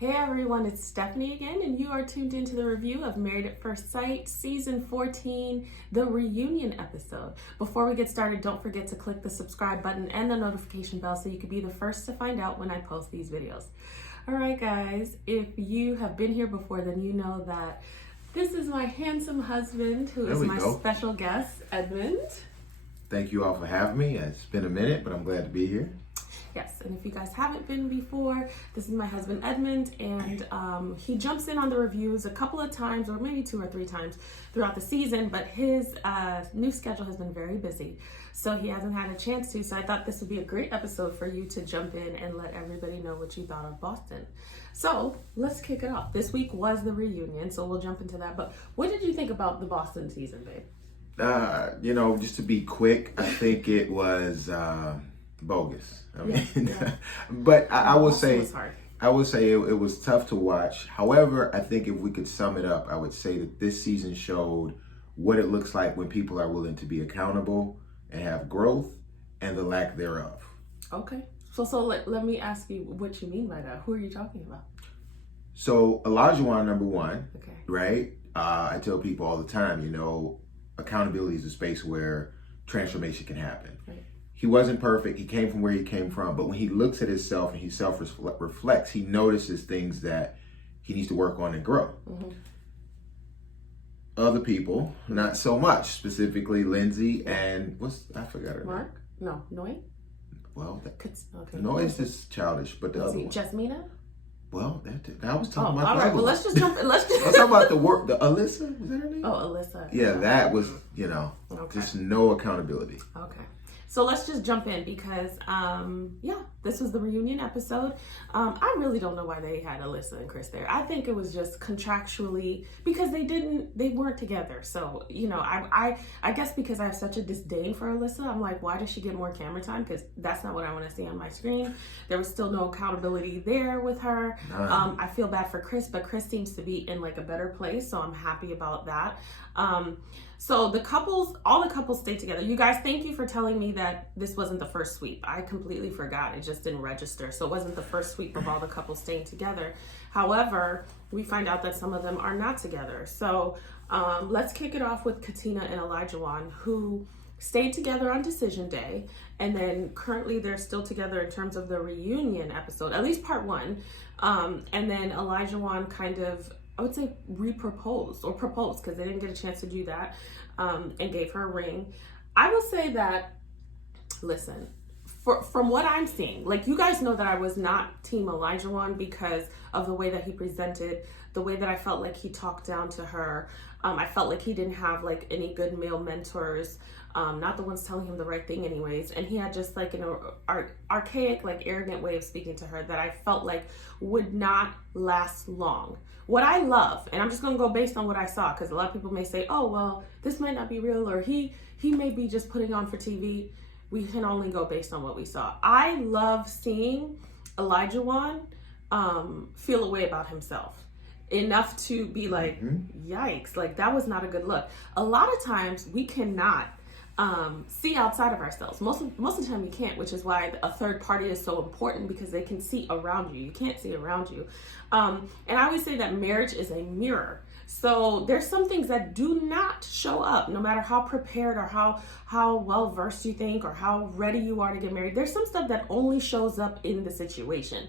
Hey everyone, it's Stephanie again, and you are tuned into the review of Married at First Sight, Season 14, the reunion episode. Before we get started, don't forget to click the subscribe button and the notification bell so you can be the first to find out when I post these videos. All right, guys, if you have been here before, then you know that this is my handsome husband, who is my special guest, Edmund. Thank you all for having me. It's been a minute, but I'm glad to be here. Yes, and if you guys haven't been before, this is my husband Edmund, and he jumps in on the reviews a couple of times, or maybe 2 or 3 times throughout the season, but his new schedule has been very busy, so he hasn't had a chance to, so I thought this would be a great episode for you to jump in and let everybody know what you thought of Boston. So let's kick it off. This week was the reunion, so we'll jump into that, but what did you think about the Boston season, babe? Just to be quick, I think it was bogus. I mean, but I will say it was tough to watch. However, I think if we could sum it up, I would say that this season showed what it looks like when people are willing to be accountable and have growth, and the lack thereof. Okay. So let me ask you what you mean by that. Who are you talking about? So Elijah, number one, okay, right? I tell people all the time, accountability is a space where transformation can happen. Right. He wasn't perfect. He came from where he came from. But when he looks at himself and he self-reflects, he notices things that he needs to work on and grow. Mm-hmm. Other people, not so much. Specifically, Lindsey and I forgot her Mark? name. No, Noe? Well, okay. Noe is just childish, but the other one. Jasmina? Well, I was talking about all the right, other well, one. let's just jump. I was talking about the Alyssa. Was that her name? Oh, Alyssa. Yeah, that was, just no accountability. Okay. So let's just jump in because, this was the reunion episode. I really don't know why they had Alyssa and Chris there. I think it was just contractually because they weren't together. So, I guess because I have such a disdain for Alyssa, I'm like, why does she get more camera time? Because that's not what I want to see on my screen. There was still no accountability there with her. I feel bad for Chris, but Chris seems to be in like a better place. So I'm happy about that. So all the couples stayed together. You guys, thank you for telling me that this wasn't the first sweep. I completely forgot. It just didn't register. So it wasn't the first sweep of all the couples staying together. However, we find out that some of them are not together. So let's kick it off with Katina and Elijah, who stayed together on decision day. And then currently they're still together in terms of the reunion episode, at least part 1. And then Elijah kind of, I would say, proposed because they didn't get a chance to do that, and gave her a ring. I will say that, listen, from what I'm seeing, like, you guys know that I was not team Elijah because of the way that he presented, the way that I felt like he talked down to her. I felt like he didn't have like any good male mentors, not the ones telling him the right thing anyways. And he had just like an archaic, like arrogant way of speaking to her that I felt like would not last long. What I love, and I'm just going to go based on what I saw, because a lot of people may say, oh, well, this might not be real, or he may be just putting on for TV. We can only go based on what we saw. I love seeing Elijah feel a way about himself enough to be like, yikes, like that was not a good look. A lot of times we cannot see outside of ourselves. Most of the time you can't, which is why a third party is so important, because they can see around you. You can't see around you. And I always say that marriage is a mirror. So there's some things that do not show up, no matter how prepared or how well versed you think or how ready you are to get married. There's some stuff that only shows up in the situation.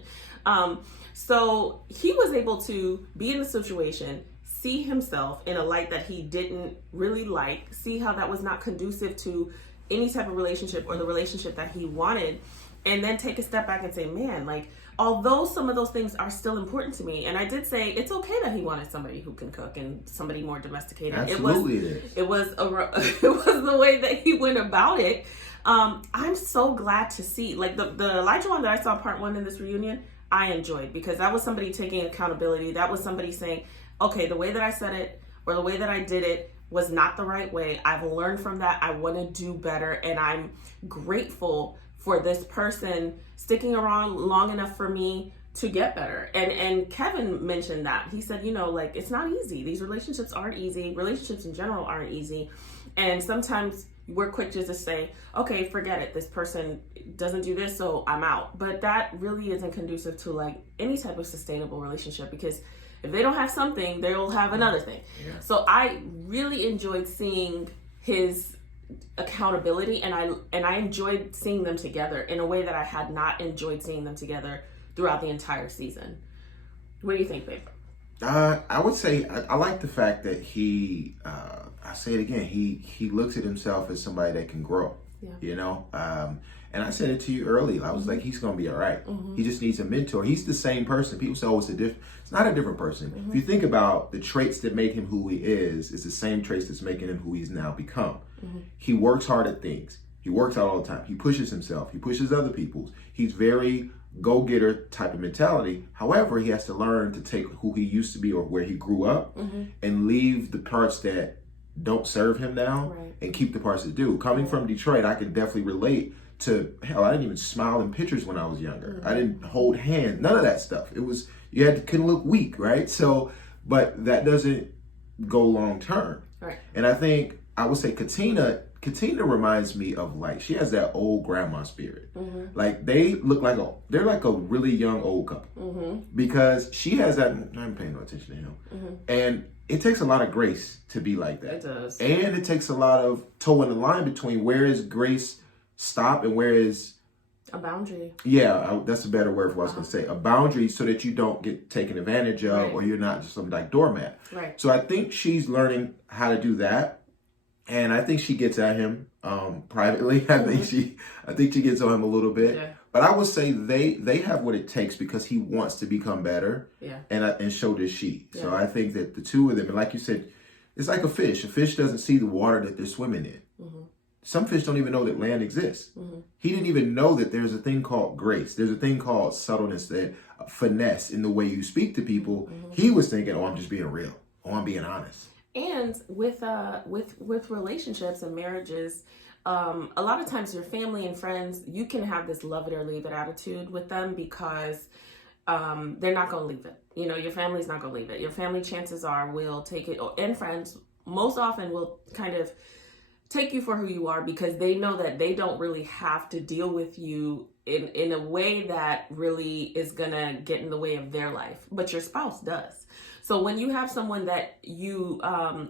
So he was able to be in the situation, see himself in a light that he didn't really like, see how that was not conducive to any type of relationship or the relationship that he wanted, and then take a step back and say, man, like, although some of those things are still important to me, and I did say it's okay that he wanted somebody who can cook and somebody more domesticated. Absolutely, it was the way that he went about it. I'm so glad to see, like, the Elijah that I saw part 1 in this reunion, I enjoyed, because that was somebody taking accountability. That was somebody saying, okay, the way that I said it or the way that I did it was not the right way. I've learned from that. I want to do better. And I'm grateful for this person sticking around long enough for me to get better. And Kevin mentioned that. He said, it's not easy. These relationships aren't easy. Relationships in general aren't easy. And sometimes we're quick to just say, okay, forget it. This person doesn't do this, so I'm out. But that really isn't conducive to like any type of sustainable relationship, because if they don't have something, they'll have another thing. Yeah. So I really enjoyed seeing his accountability, and I enjoyed seeing them together in a way that I had not enjoyed seeing them together throughout the entire season. What do you think, babe? I would say I like the fact that he, I say it again, he looks at himself as somebody that can grow, you know? And I said it to you early. I was like, he's going to be all right. He just needs a mentor. He's the same person. People say, oh, it's not a different person. If you think about the traits that make him who he is, it's the same traits that's making him who he's now become. He works hard at things. He works out all the time. He pushes himself. He pushes other people. He's very go-getter type of mentality. However, he has to learn to take who he used to be or where he grew up and leave the parts that don't serve him now and keep the parts that do. Coming from Detroit, I can definitely relate to, hell, I didn't even smile in pictures when I was younger. I didn't hold hands, none of that stuff. It was, couldn't look weak, right? So, but that doesn't go long term. Right. And I think, I would say Katina reminds me of, like, she has that old grandma spirit. Like, they look like they're like a really young old couple. Because she has that, I'm paying no attention to him. And it takes a lot of grace to be like that. It does. And it takes a lot of toeing the line between where is grace stop and where is a boundary. Yeah, that's a better word for what I was going to say. A boundary so that you don't get taken advantage of or you're not just some like doormat. Right. So I think she's learning how to do that. And I think she gets at him privately. I think she gets on him a little bit. Yeah. But I would say they have what it takes because he wants to become better. Yeah. And so does she. Yeah. So I think that the two of them, and like you said, it's like a fish. A fish doesn't see the water that they're swimming in. Some fish don't even know that land exists. He didn't even know that there's a thing called grace. There's a thing called subtleness, that finesse in the way you speak to people. He was thinking, oh, I'm just being real. Oh, I'm being honest. And with relationships and marriages, a lot of times your family and friends, you can have this love it or leave it attitude with them because they're not going to leave it. You know, your family's not going to leave it. Your family, chances are, will take it, and friends most often will kind of take you for who you are because they know that they don't really have to deal with you in a way that really is going to get in the way of their life. But your spouse does. So when you have someone that you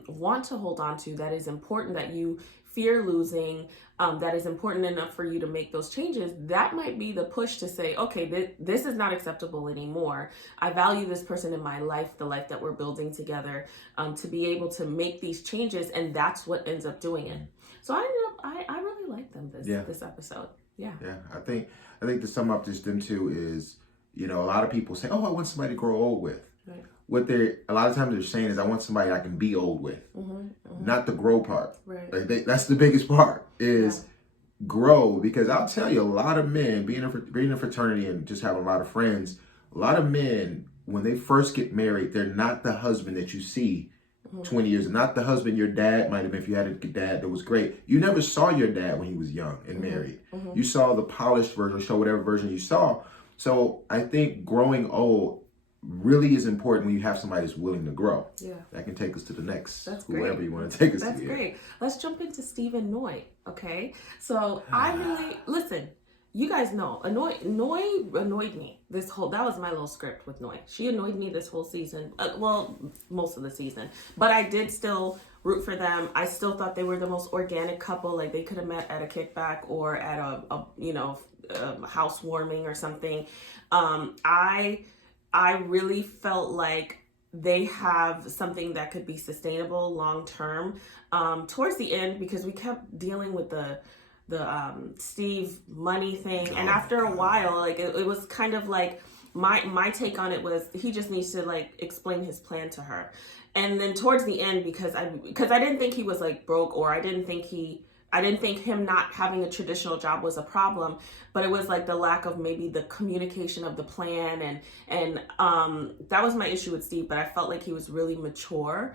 want to hold on to, that is important, that you fear losing, that is important enough for you to make those changes, that might be the push to say, okay, this is not acceptable anymore. I value this person in my life, the life that we're building together, to be able to make these changes, and that's what ends up doing it. So I really like them this episode. Yeah. Yeah. I think to sum up this them two is, you know, a lot of people say, oh, I want somebody to grow old with. Right. What a lot of times they're saying is, I want somebody I can be old with, not the grow part. Right. Like that's the biggest part is grow, because I'll tell you, a lot of men being in a fraternity and just having a lot of friends, a lot of men, when they first get married, they're not the husband that you see 20 years, not the husband your dad might have been if you had a dad that was great. You never saw your dad when he was young and married. You saw the polished version, show whatever version you saw. So I think growing old really is important when you have somebody that's willing to grow. Yeah. That can take us to the next, whoever you want to take us to. That's great. Let's jump into Steve and Noi, okay? So I really, listen, you guys know, Noi annoyed me that was my little script with Noi. She annoyed me this whole season, most of the season, but I did still root for them. I still thought they were the most organic couple, like they could have met at a kickback or at a housewarming or something. I really felt like they have something that could be sustainable long term. Towards the end, because we kept dealing with the Steve money thing, and after a while, like it was kind of like my take on it was he just needs to like explain his plan to her. And then towards the end, because I didn't think he was like broke, or I didn't think him not having a traditional job was a problem, but it was like the lack of maybe the communication of the plan, and that was my issue with Steve. But I felt like he was really mature.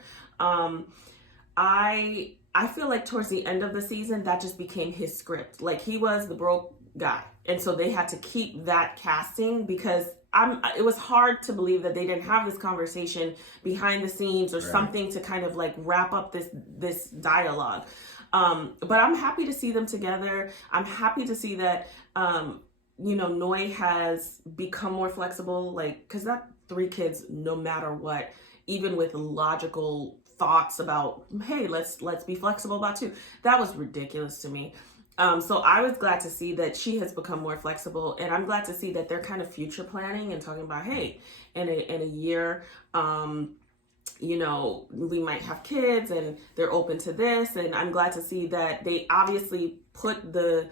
I feel like towards the end of the season, that just became his script. Like he was the broke guy, and so they had to keep that casting because it was hard to believe that they didn't have this conversation behind the scenes or something to kind of like wrap up this dialogue. But I'm happy to see them together. I'm happy to see that, Noi has become more flexible, like, because that 3 kids, no matter what, even with logical thoughts about, hey, let's be flexible about 2, that was ridiculous to me. So I was glad to see that she has become more flexible, and I'm glad to see that they're kind of future planning and talking about, hey, in a year, we might have kids and they're open to this. And I'm glad to see that they obviously put the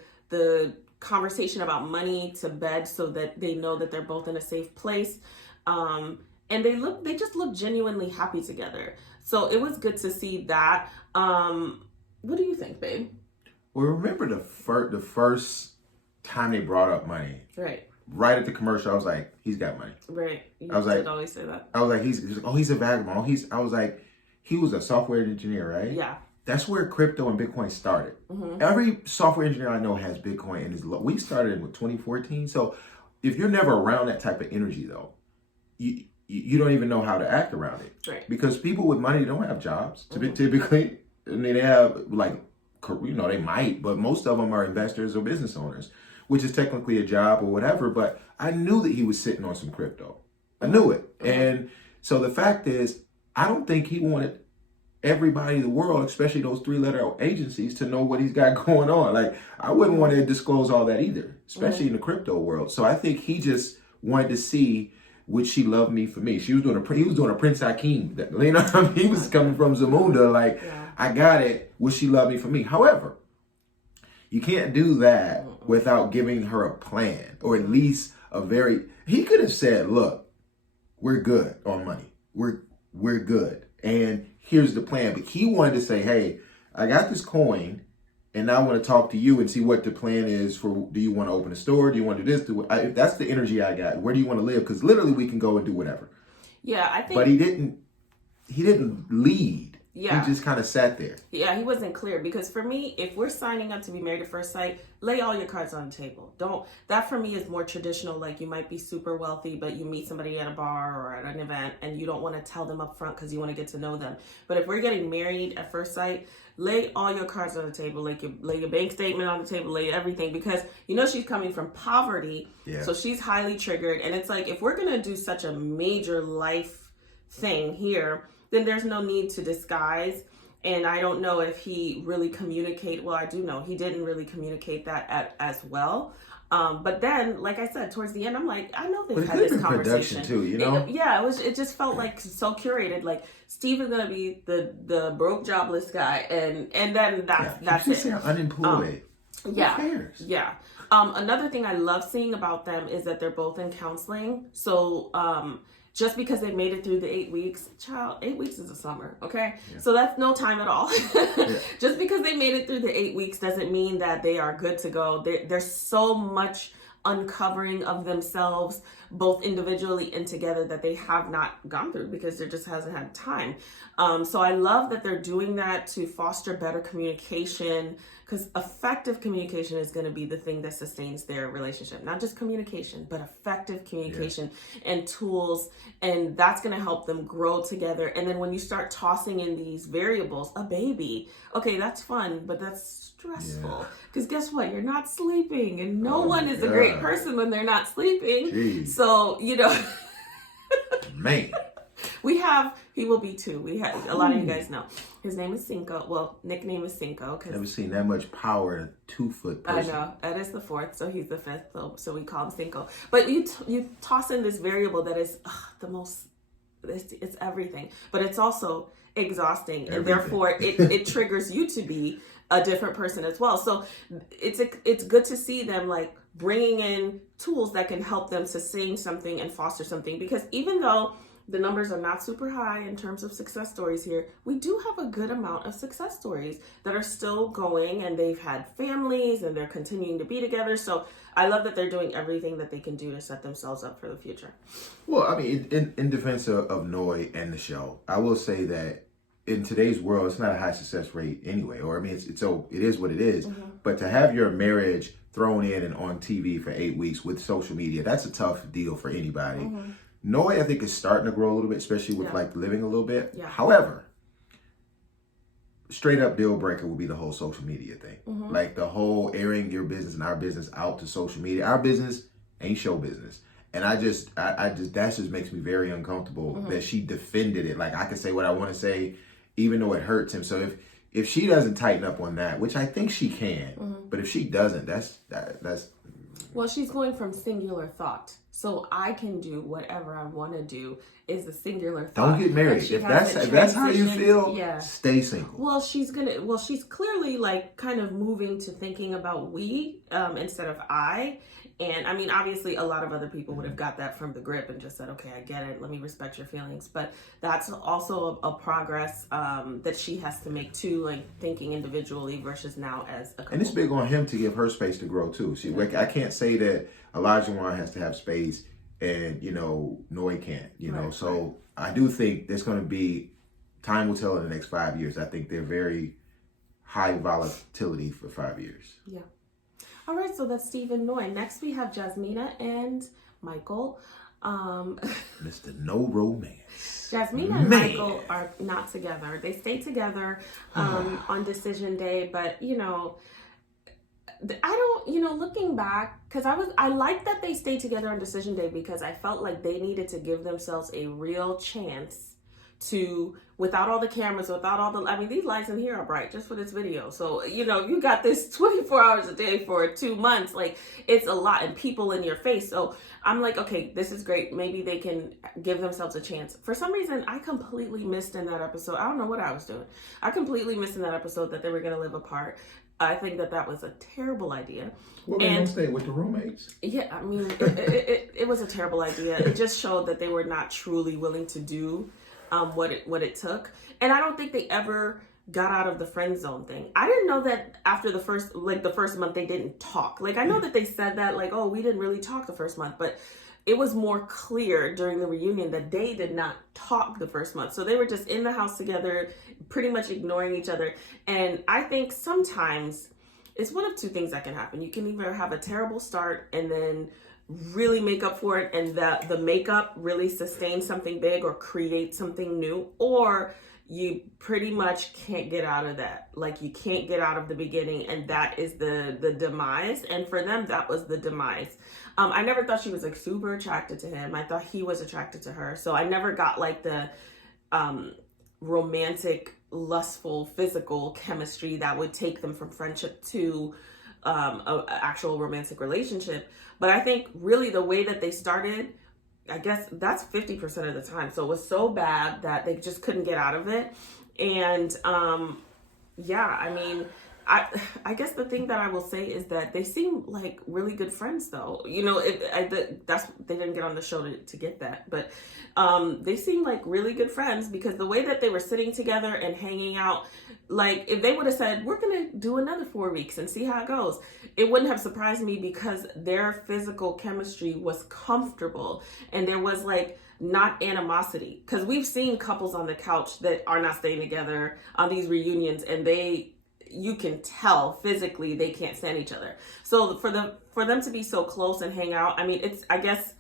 conversation about money to bed so that they know that they're both in a safe place. And they just look genuinely happy together. So it was good to see that. What do you think, babe? Well, remember the first time they brought up money? Right at the commercial, I was like, he's got money. Right. I was like, always say that. I was like, he's a vagabond. I was like, he was a software engineer, right? Yeah. That's where crypto and Bitcoin started. Mm-hmm. Every software engineer I know has Bitcoin and we started in 2014. So if you're never around that type of energy, though, you don't even know how to act around it. Right. Because people with money don't have jobs. Typically, I mean, they have they might, but most of them are investors or business owners, which is technically a job or whatever. But I knew that he was sitting on some crypto. I knew it. Mm-hmm. And so the fact is, I don't think he wanted everybody in the world, especially those 3-letter agencies, to know what he's got going on. Like, I wouldn't want to disclose all that either, especially in the crypto world. So I think he just wanted to see, would she love me for me? He was doing a Prince Hakeem. He was coming from Zamunda, like, I got it. Would she love me for me? However, you can't do that without giving her a plan, or at least he could have said, look, we're good on money. We're good. And here's the plan. But he wanted to say, hey, I got this coin and I want to talk to you and see what the plan is for, do you want to open a store? Do you want to do this? If that's the energy I got, where do you want to live? Because literally we can go and do whatever. Yeah, I think. But he didn't lead. Yeah. He just kind of sat there. Yeah, he wasn't clear, because for me, if we're signing up to be married at first sight, lay all your cards on the table. That for me is more traditional. Like, you might be super wealthy, but you meet somebody at a bar or at an event and you don't want to tell them up front because you want to get to know them. But if we're getting married at first sight, lay all your cards on the table. Like, lay your bank statement on the table, lay everything, because she's coming from poverty. Yeah. So she's highly triggered. And it's like, if we're going to do such a major life thing here, then there's no need to disguise. And I don't know if he really communicated. Well, I do know he didn't really communicate that as well. But then, like I said, towards the end, I'm like, I know they've had this conversation too, It just felt like so curated. Like, Steve is gonna be the broke, jobless guy, and then that's it. Unemployed. Yeah. Who cares? Yeah. Another thing I love seeing about them is that they're both in counseling. So just because they made it through the 8 weeks, 8 weeks is a summer, okay? Yeah. So that's no time at all. Yeah. Just because they made it through the 8 weeks doesn't mean that they are good to go. There's so much uncovering of themselves, both individually and together, that they have not gone through because there just hasn't had time. So I love that they're doing that to foster better communication, because effective communication is going to be the thing that sustains their relationship. Not just communication, but effective communication and tools. And that's going to help them grow together. And then when you start tossing in these variables, a baby, okay, that's fun, but that's stressful. Because guess what? You're not sleeping. And no one is a great person when they're not sleeping. Jeez. So, Man. He will be 2. We have a lot of you guys know. His name is Cinco. Well, nickname is Cinco. Never seen that much power in a 2-foot person. I know. That is the 4th, so he's the 5th. So we call him Cinco. But you toss in this variable that is the most. It's everything, but it's also exhausting, and therefore it triggers you to be a different person as well. So it's good to see them like bringing in tools that can help them sustain something and foster something, because even though the numbers are not super high in terms of success stories here, we do have a good amount of success stories that are still going, and they've had families and they're continuing to be together. So I love that they're doing everything that they can do to set themselves up for the future. Well, I mean, in defense of Noi and the show, I will say that in today's world, it's not a high success rate anyway. Or, I mean, it is what it is. Mm-hmm. But to have your marriage thrown in and on TV for 8 weeks with social media, that's a tough deal for anybody. Mm-hmm. Noi, I think, is starting to grow a little bit, especially with like living a little bit. Yeah. However, straight up deal breaker would be the whole social media thing. Like the whole airing your business and our business out to social media. Our business ain't show business. And I just that just makes me very uncomfortable that she defended it. Like I can say what I want to say, even though it hurts him. So if she doesn't tighten up on that, which I think she can, but if she doesn't, that's well, she's going from singular thought. So I can do whatever I want to do is a singular thought. Don't get married. If that's how you feel, stay single. Well, she's clearly like kind of moving to thinking about we instead of I. And I mean, obviously a lot of other people would have got that from the grip and just said, okay, I get it. Let me respect your feelings. But that's also a progress that she has to make too, like thinking individually versus now as a couple. And it's big on him to give her space to grow too. See, like, I can't say that Elijah Wan has to have space and, Noi can't, Right, So I do think there's going to be, time will tell in the next 5 years. I think they're very high volatility for 5 years. Yeah. All right, so that's Steve and Noi. Next, we have Jasmina and Michael. Mr. No Romance. Jasmina and Michael are not together. They stay together on decision day, but I don't, looking back, because I like that they stayed together on decision day because I felt like they needed to give themselves a real chance to, without all the cameras, without all the, I mean, these lights in here are bright just for this video. So, you got this 24 hours a day for 2 months. Like, it's a lot and people in your face. So I'm like, okay, this is great. Maybe they can give themselves a chance. For some reason, I completely missed in that episode. I don't know what I was doing. I completely missed in that episode that they were going to live apart. I think that was a terrible idea. Well, they don't stay with the roommates. Yeah, I mean, it was a terrible idea. It just showed that they were not truly willing to do what it took. And I don't think they ever got out of the friend zone thing. I didn't know that after the first month they didn't talk. Like, I know that they said that, like, oh, we didn't really talk the first month, but it was more clear during the reunion that they did not talk the first month. So they were just in the house together, pretty much ignoring each other. And I think sometimes it's one of two things that can happen. You can either have a terrible start and then really make up for it, and the makeup really sustain something big or create something new, or you pretty much can't get out of that. Like, you can't get out of the beginning, and that is the demise. And for them, that was the demise. I never thought she was like super attracted to him. I thought he was attracted to her. So I never got like the romantic, lustful, physical chemistry that would take them from friendship to a actual romantic relationship. But I think really the way that they started, I guess that's 50% of the time. So it was so bad that they just couldn't get out of it. And I mean, I guess the thing that I will say is that they seem like really good friends, though. They didn't get on the show to get that, but they seem like really good friends because the way that they were sitting together and hanging out, like if they would have said, we're going to do another 4 weeks and see how it goes, it wouldn't have surprised me because their physical chemistry was comfortable and there was like not animosity. Because we've seen couples on the couch that are not staying together on these reunions and you can tell physically they can't stand each other. So for them to be so close and hang out, I mean, I guess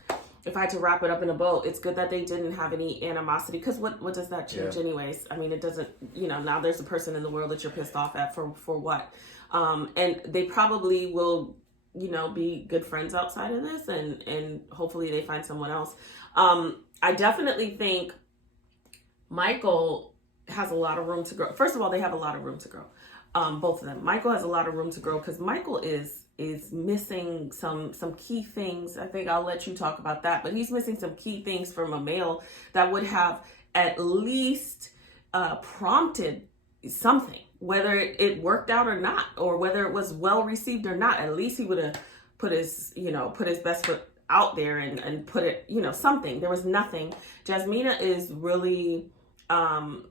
if I had to wrap it up in a bow, it's good that they didn't have any animosity, because what does that change anyways? I mean, it doesn't, now there's a person in the world that you're pissed off at for what? And they probably will, be good friends outside of this, and hopefully they find someone else. I definitely think Michael has a lot of room to grow. First of all, they have a lot of room to grow. Both of them. Michael has a lot of room to grow because Michael is missing some key things. I think I'll let you talk about that, but he's missing some key things from a male that would have at least prompted something, whether it worked out or not, or whether it was well received or not. At least he would have put his best foot out there and put it, something. There was nothing. Jasmina is really,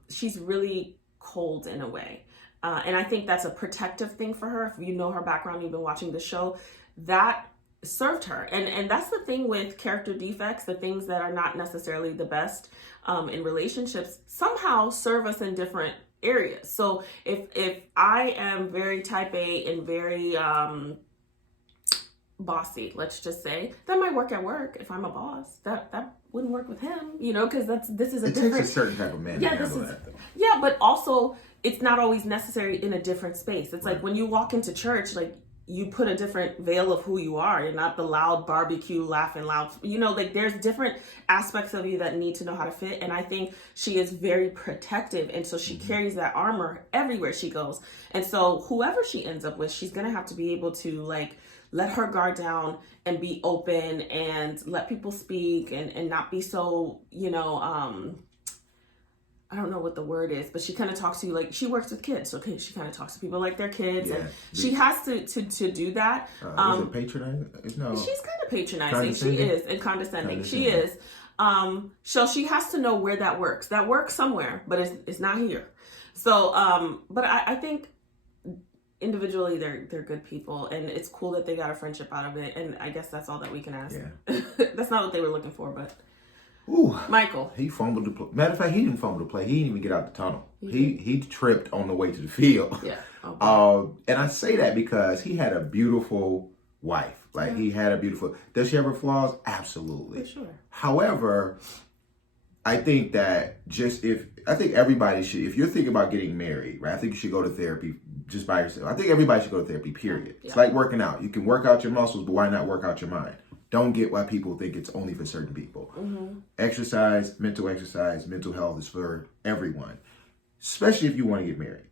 she's really cold in a way. And I think that's a protective thing for her. If you know her background, you've been watching the show, that served her. And that's the thing with character defects, the things that are not necessarily the best in relationships somehow serve us in different areas. So if I am very type A and very bossy, let's just say, that might work at work if I'm a boss. That wouldn't work with him, because this is a different... It takes a certain type of man to handle that, though. Yeah, but also... it's not always necessary in a different space. It's like when you walk into church, like you put a different veil of who you are. You're not the loud barbecue, laughing loud. You know, like there's different aspects of you that need to know how to fit. And I think she is very protective. And so she carries that armor everywhere she goes. And so whoever she ends up with, she's going to have to be able to like let her guard down and be open and let people speak and not be so, you know, I don't know what the word is, but she kind of talks to you like she works with kids. Okay, she kind of talks to people like they're kids, and she has to do that. Is it patronizing? No, she's kind of patronizing. She is, and condescending. She is. So she has to know where that works. That works somewhere, but it's not here. So, but I think individually they're good people, and it's cool that they got a friendship out of it. And I guess that's all that we can ask. Yeah. That's not what they were looking for, but. Ooh, Michael. He fumbled the play. Matter of fact, he didn't fumble the play. He didn't even get out the tunnel. He tripped on the way to the field. Yeah. Okay. And I say that because he had a beautiful wife. Like he had a beautiful. Does she have her flaws? Absolutely. For sure. However, I think that I think everybody should. If you're thinking about getting married, right? I think you should go to therapy just by yourself. I think everybody should go to therapy. Period. Yeah. It's like working out. You can work out your muscles, but why not work out your mind? Don't get why people think it's only for certain people. Exercise, mental health is for everyone, especially if you want to get married.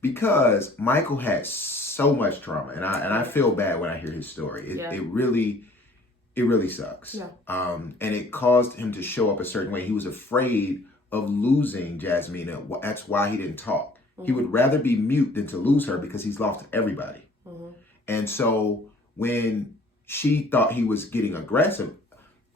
Because Michael had so much trauma, and I feel bad when I hear his story. It really sucks. Yeah. And it caused him to show up a certain way. He was afraid of losing Jasmina. That's why he didn't talk. He would rather be mute than to lose her because he's lost everybody. And so when she thought he was getting aggressive,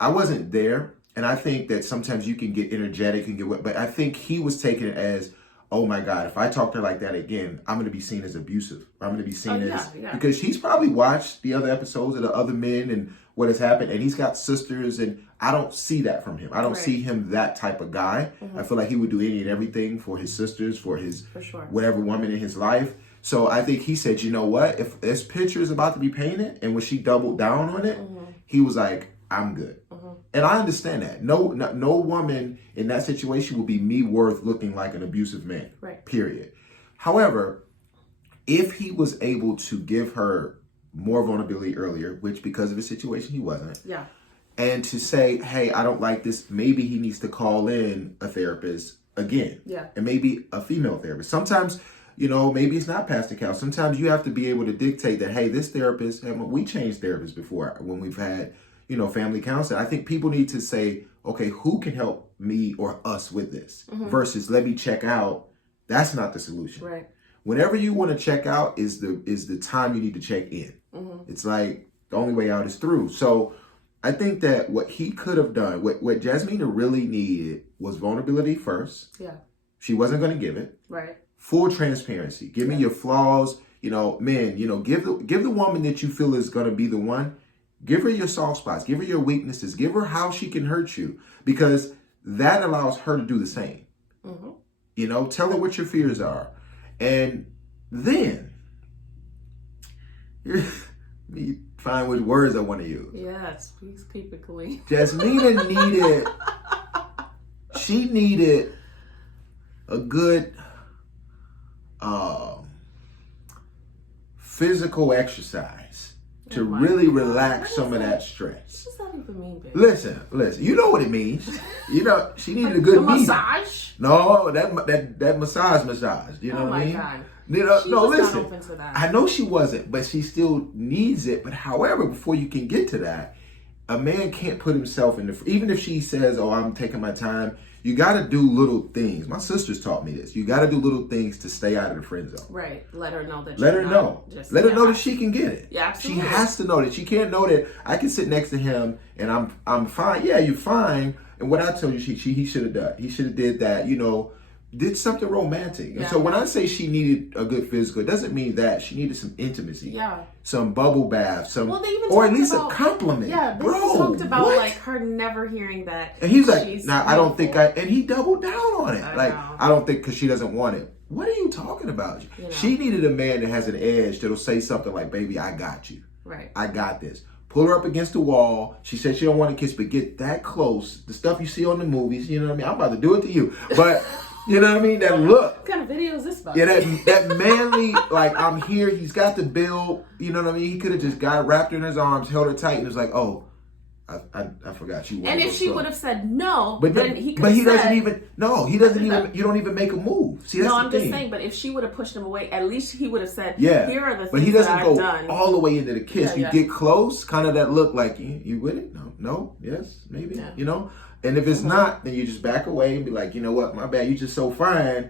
I wasn't there. And I think that sometimes you can get energetic and but I think he was taking it as, oh my God, if I talk to her like that again, I'm going to be seen as abusive. I'm going to be seen because he's probably watched the other episodes of the other men and what has happened. And he's got sisters, and I don't see that from him. I don't see him that type of guy. I feel like he would do any and everything for his sisters, for whatever woman in his life. So I think he said, you know what? If this picture is about to be painted, and when she doubled down on it, he was like, I'm good. And I understand that. No woman in that situation will be me worth looking like an abusive man. Right. Period. However, if he was able to give her more vulnerability earlier, which because of his situation he wasn't. Yeah. And to say, hey, I don't like this. Maybe he needs to call in a therapist again. Yeah. And maybe a female therapist. Sometimes, you know, maybe it's not Pastor Cal. Sometimes you have to be able to dictate that, hey, this therapist, and we changed therapists before when we've had, you know, family counseling. I think people need to say, okay, who can help me or us with this versus let me check out. That's not the solution. Right. Whenever you want to check out is the time you need to check in. It's like the only way out is through. So I think that what he could have done, what Jasmina really needed was vulnerability first. Yeah. She wasn't going to give it. Right. Full transparency. Give me your flaws. You know, men, you know, give the woman that you feel is going to be the one. Give her your soft spots. Give her your weaknesses. Give her how she can hurt you, because that allows her to do the same. You know, tell her what your fears are. And then, me find which words I want to use. Yes, please keep it clean. Jasmina needed a good physical exercise to really relax some of that stress. What does that even mean, baby? Listen. You know what it means. You know, she needed a good massage. No, that massage. You know what I mean? God. You know, no, listen. I know she wasn't, but she still needs it. But however, before you can get to that, a man can't put himself in even if she says, "Oh, I'm taking my time." You got to do little things. My sisters taught me this. You got to do little things to stay out of the friend zone. Right. Let her know that. Let her know that she can get it. Yeah, absolutely. She has to know that. She can't know that I can sit next to him and I'm fine. Yeah, you're fine. And what I told you, he should have done. He should have did that. You know, did something romantic. And so when I say she needed a good physical, it doesn't mean that. She needed some intimacy. Yeah. Some bubble bath, or at least a compliment. Yeah, they talked about like her never hearing that. And he's like, nah, I don't think and he doubled down on it. I don't think because she doesn't want it. What are you talking about? You know. She needed a man that has an edge that'll say something like, baby, I got you. Right. I got this. Pull her up against the wall. She said she don't want to kiss, but get that close. The stuff you see on the movies, you know what I mean? I'm about to do it to you. But You know what I mean? That look. What kind of video is this about? Yeah, that manly, like, I'm here, he's got the build, you know what I mean? He could have just got wrapped her in his arms, held her tight, and was like, oh, I forgot you. And if she would have said no, but then he could But he have doesn't even, no, he doesn't even, you don't even make a move. See, that's no, the I'm thing. just saying, but if she would have pushed him away, at least he would have said, yeah. Here are the but things he doesn't that go I've done. all the way into the kiss. Yeah, You get close, kind of that look like, you with it? No, yes, maybe, you know? And if it's not, then you just back away and be like, you know what, my bad, you just so fine.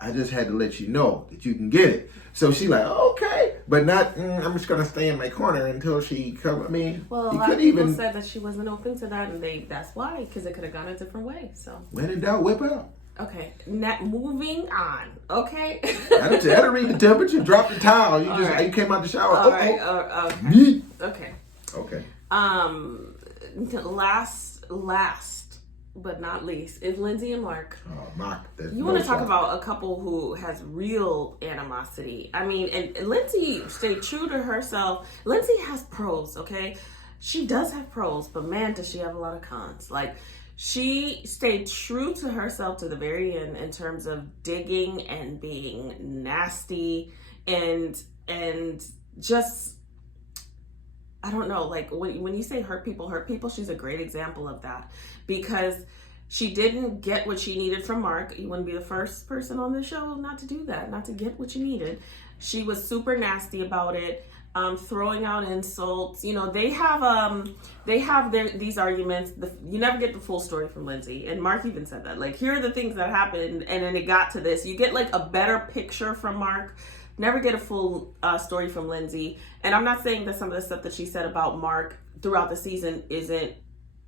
I just had to let you know that you can get it. So she like, okay, but not, I'm just going to stay in my corner until she come. I mean, well, a lot of people said that she wasn't open to that, and that's why, because it could have gone a different way. So when in doubt, whip out. Okay, moving on. Okay. I had to read the temperature, drop the towel. You came out the shower. All right. Okay. Okay. Last but not least is Lindsey and Mark. Mark. You want to talk about a couple who has real animosity. I mean, and Lindsey stayed true to herself. Lindsey has pros, okay? She does have pros, but man, does she have a lot of cons. Like, she stayed true to herself to the very end in terms of digging and being nasty and just, I don't know, like when you say hurt people, she's a great example of that, because she didn't get what she needed from Mark. You wouldn't be the first person on the show not to do that, not to get what you needed. She was super nasty about it, throwing out insults. You know, they have these arguments. You never get the full story from Lindsey, and Mark even said that. Like, here are the things that happened, and then it got to this. You get like a better picture from Mark. Never get a full story from Lindsey. And I'm not saying that some of the stuff that she said about Mark throughout the season isn't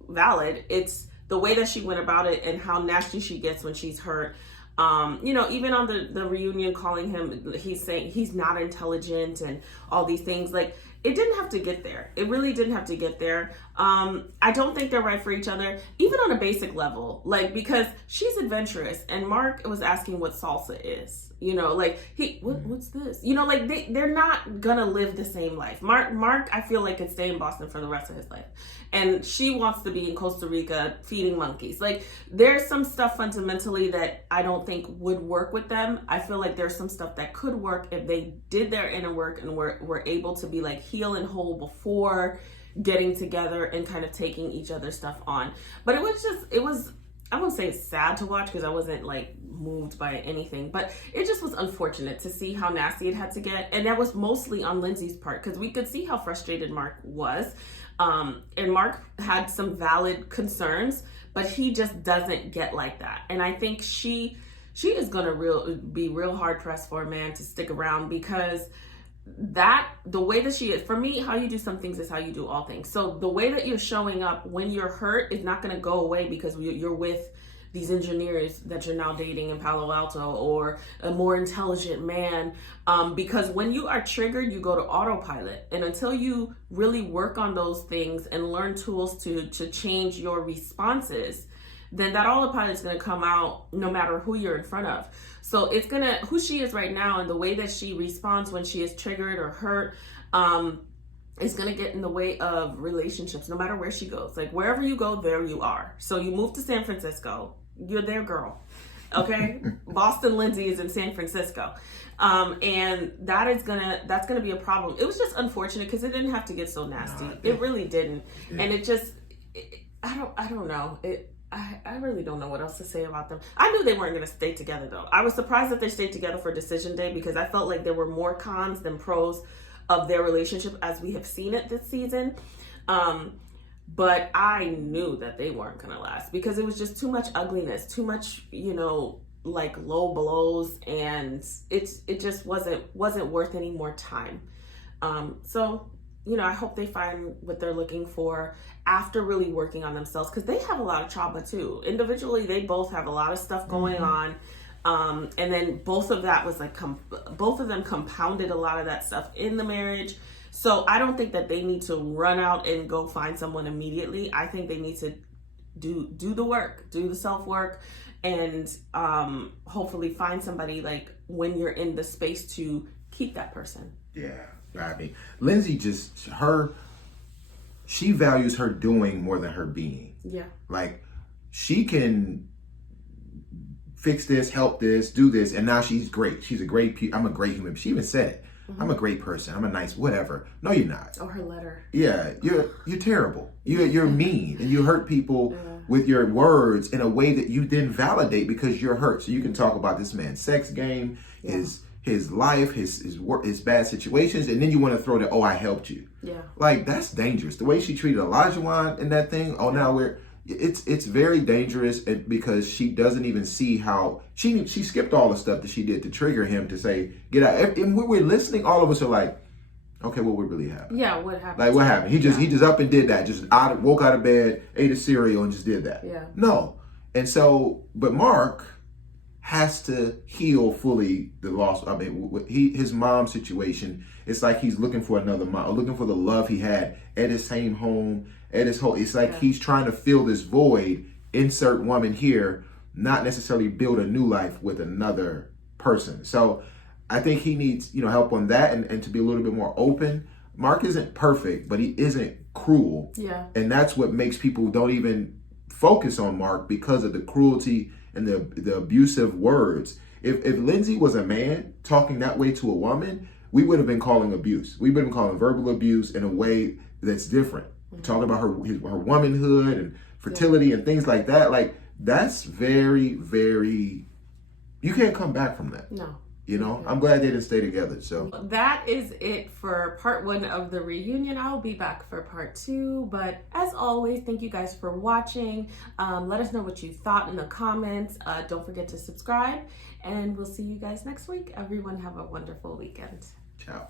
valid. It's the way that she went about it and how nasty she gets when she's hurt. You know, even on the reunion, calling him, he's saying he's not intelligent and all these things. Like, it didn't have to get there. It really didn't have to get there. I don't think they're right for each other, even on a basic level. Like, because she's adventurous and Mark was asking what salsa is. You know, like, what's this? You know, like, they're not gonna live the same life. Mark, I feel like, could stay in Boston for the rest of his life. And she wants to be in Costa Rica feeding monkeys. Like, there's some stuff fundamentally that I don't think would work with them. I feel like there's some stuff that could work if they did their inner work and were able to be like heal and whole before getting together and kind of taking each other's stuff on. But it was I won't say it's sad to watch because I wasn't like moved by anything, but it just was unfortunate to see how nasty it had to get. And that was mostly on Lindsey's part, because we could see how frustrated Mark was. And Mark had some valid concerns, but he just doesn't get like that. And I think she is going to be real hard pressed for a man to stick around, because the way that she is, for me, how you do some things is how you do all things. So the way that you're showing up when you're hurt is not going to go away because you're with these engineers that you're now dating in Palo Alto, or a more intelligent man, because when you are triggered, you go to autopilot. And until you really work on those things and learn tools to change your responses, then that autopilot is going to come out no matter who you're in front of. So it's going to, who she is right now and the way that she responds when she is triggered or hurt, is going to get in the way of relationships, no matter where she goes. Like, wherever you go, there you are. So you move to San Francisco, you're there, girl. Okay? Boston Lindsey is in San Francisco. And that's gonna be a problem. It was just unfortunate because it didn't have to get so nasty. It really didn't. Yeah. And I don't know. I really don't know what else to say about them. I knew they weren't going to stay together, though. I was surprised that they stayed together for Decision Day, because I felt like there were more cons than pros of their relationship as we have seen it this season. But I knew that they weren't going to last, because it was just too much ugliness, too much, like low blows, and it just wasn't worth any more time. So I hope they find what they're looking for after really working on themselves, because they have a lot of trauma too. Individually, they both have a lot of stuff going on. And then both of that was like, both of them compounded a lot of that stuff in the marriage. So I don't think that they need to run out and go find someone immediately. I think they need to do the work, do the self-work, and hopefully find somebody like when you're in the space to keep that person. Yeah. I mean, Lindsey she values her doing more than her being. Yeah. Like, she can fix this, help this, do this, and now she's great. She's a great. I'm a great human. She even said it. I'm a great person. I'm a nice whatever. No, you're not. Oh, her letter. Yeah, you're terrible. You're mean, and you hurt people with your words in a way that you didn't validate because you're hurt. So you can talk about this man's sex game, his life, his work, his bad situations, and then you want to throw that, oh, I helped you. Yeah. Like, that's dangerous. The way she treated Elijah in that thing, now it's very dangerous because she doesn't even see how she skipped all the stuff that she did to trigger him to say, get out. And when we're listening, all of us are like, okay, what would really happen? Yeah, what happened? Like, what happened? He just up and did that. Just woke out of bed, ate a cereal, and just did that. Yeah. No. And so, but Mark has to heal fully the loss. I mean, his mom's situation, it's like he's looking for another mom, looking for the love he had at his same home, at his whole. It's like he's trying to fill this void, insert woman here, not necessarily build a new life with another person. So I think he needs, help on that and to be a little bit more open. Mark isn't perfect, but he isn't cruel. Yeah. And that's what makes people don't even focus on Mark because of the cruelty and the abusive words. If Lindsey was a man talking that way to a woman, we would have been calling abuse. We would have been calling verbal abuse in a way that's different. Talking about her womanhood and fertility and things like that. Like, that's very, very, you can't come back from that. No. I'm glad they didn't stay together. So that is it for part 1 of the reunion. I'll be back for part 2. But as always, thank you guys for watching. Let us know what you thought in the comments. Don't forget to subscribe. And we'll see you guys next week. Everyone have a wonderful weekend. Ciao.